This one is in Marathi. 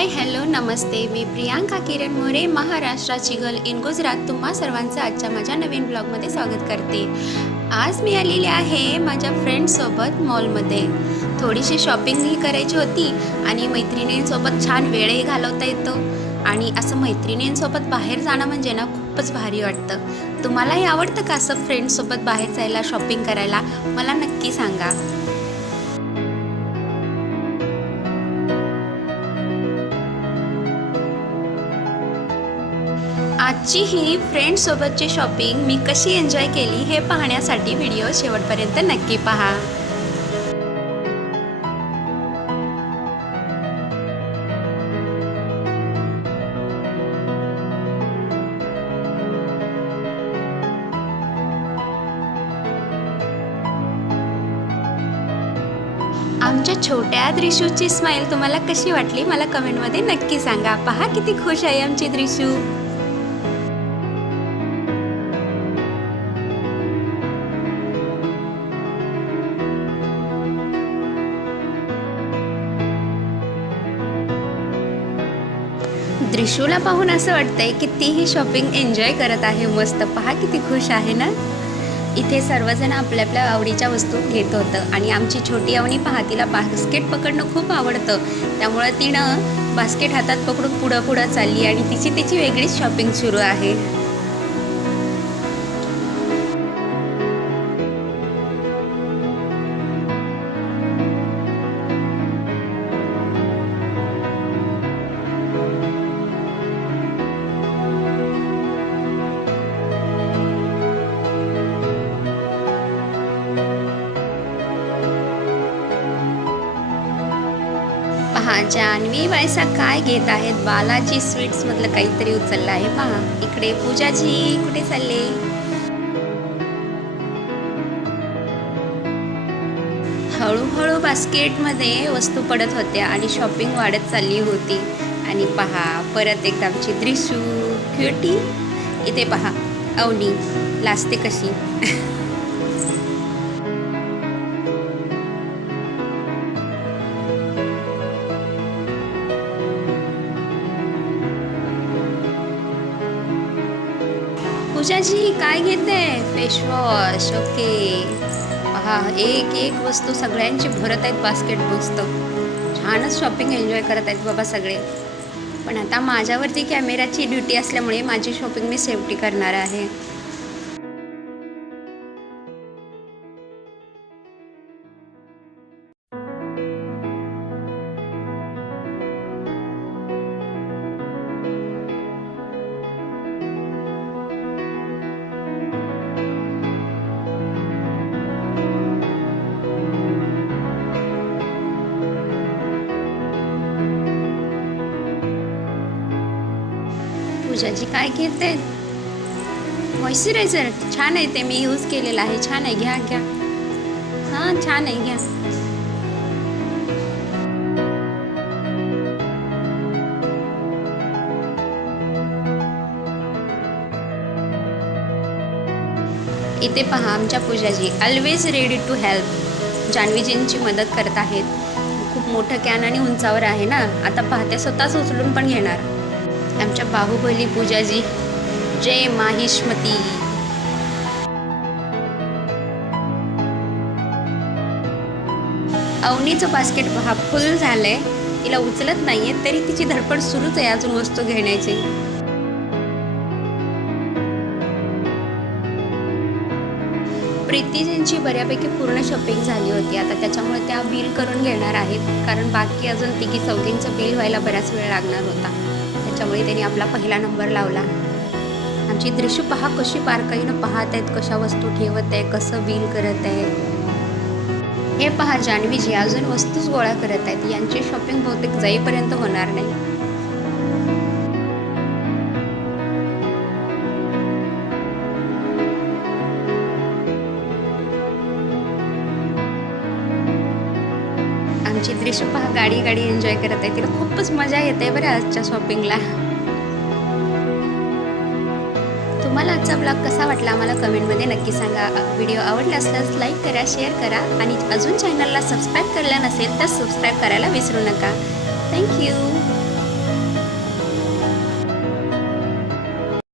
हाय हॅलो नमस्ते, मी प्रियांका किरण मोरे, महाराष्ट्राची गर्ल इन गुजरात. तुम्हा सर्वांचं आजच्या माझ्या नवीन ब्लॉगमध्ये स्वागत करते. आज मी आलेली आहे माझ्या फ्रेंड्ससोबत मॉलमध्ये. थोडीशी शॉपिंगही करायची होती आणि मैत्रिणींसोबत छान वेळही घालवता येतो. आणि असं मैत्रिणींसोबत बाहेर जाणं म्हणजे ना खूपच भारी वाटतं. तुम्हालाही आवडतं का असं फ्रेंड्ससोबत बाहेर जायला, शॉपिंग करायला? मला नक्की सांगा. आजची ही फ्रेंड्ससोबतची शॉपिंग मी कशी एन्जॉय केली हे पाहण्यासाठी व्हिडिओ शेवटपर्यंत नक्की पहा. आमच्या छोट्या द्रिशूची स्माईल तुम्हाला कशी वाटली मला कमेंटमध्ये नक्की सांगा. पहा किती खुश आहे आमची द्रिशू. द्रिशूला पाहून असं वाटतंय की ती ही शॉपिंग एन्जॉय करत आहे. मस्त पहा किती खुश आहे ना. इथे सर्वजण आपल्या आपल्या आवडीच्या वस्तू घेत होतं आणि आमची छोटी अवनी पहा, तिला बास्केट पकडणं खूप आवडतं. त्यामुळे तिनं बास्केट हातात पकडून पुढं पुढं चालली आणि तिची वेगळीच शॉपिंग सुरू आहे. पहा जान्हवी वैसा काय घेत आहेत. बालाजी स्वीट्स मधलं काहीतरी उचललं आहे. पहा इकडे पूजाजी कुठे चालले. हळूहळू बास्केटमध्ये वस्तू पडत होत्या आणि शॉपिंग वाढत चालली होती. आणि पहा परत एकदा आमची द्रिशू क्युटी. इथे पहा अवनी लाजते कशी. पूजाजी काय घेते. फेसवॉश. ओके पहा एक एक वस्तू सगळ्यांची भरत आहेत बास्केट. मस्त छानच शॉपिंग एन्जॉय करत आहेत बाबा सगळे. पण आता माझ्यावरती कॅमेराची ड्युटी असल्यामुळे माझी शॉपिंग मी सेफ्टी करणार आहे. पूजाजी काय घेते. मॉइश्चरायझर छान आहे ते, मी यूज केलेलं आहे. छान आहे, घ्या घ्या. हां छान आहे, घ्या. इथे पहा आमच्या पूजाजी ऑलवेज रेडी टू हेल्प. जान्हवीजींची मदत करत आहेत. खूप मोठं कॅन आणि उंचावर आहे ना. आता पाहते स्वतःच उचलून पण घेणार. आमच्या बाहुबली पूजाजी. जय माहिष्मती. अवनीचं बास्केट पहा फुल झालंय. तिला उचलत नाहीये तरी तिची धडपड सुरूच आहे अजून वस्तू घेण्याची. प्रीतीजींची बऱ्यापैकी पूर्ण शॉपिंग झाली होती. आता त्याच्यामुळे त्या बिल करून घेणार आहेत, कारण बाकी अजून तिघी चौघींचं बिल व्हायला बराच वेळ लागणार होता. त्यामुळे त्यांनी आपला पहिला नंबर लावला. आमची दृश्य पहा कशी बारकाईनं पाहत आहेत, कशा वस्तू ठेवत आहे, कसं बिल करत आहे. हे पहा जान्हवीजी अजून वस्तूच गोळा करत आहेत. यांची शॉपिंग बहुतेक जाईपर्यंत होणार नाही. आमची दृश्य पहा गाडी एन्जॉय करत आहे. तिला खूपच मजा येते बरं आजच्या शॉपिंगला. तुम्हाला आजचा ब्लॉग कसा वाटला मला कमेंटमध्ये नक्की सांगा. व्हिडिओ आवडला असल्यास लाईक करा, शेअर करा आणि अजून चॅनलला सबस्क्राईब केलं नसेल तर सबस्क्राईब करायला विसरू नका. थँक्यू.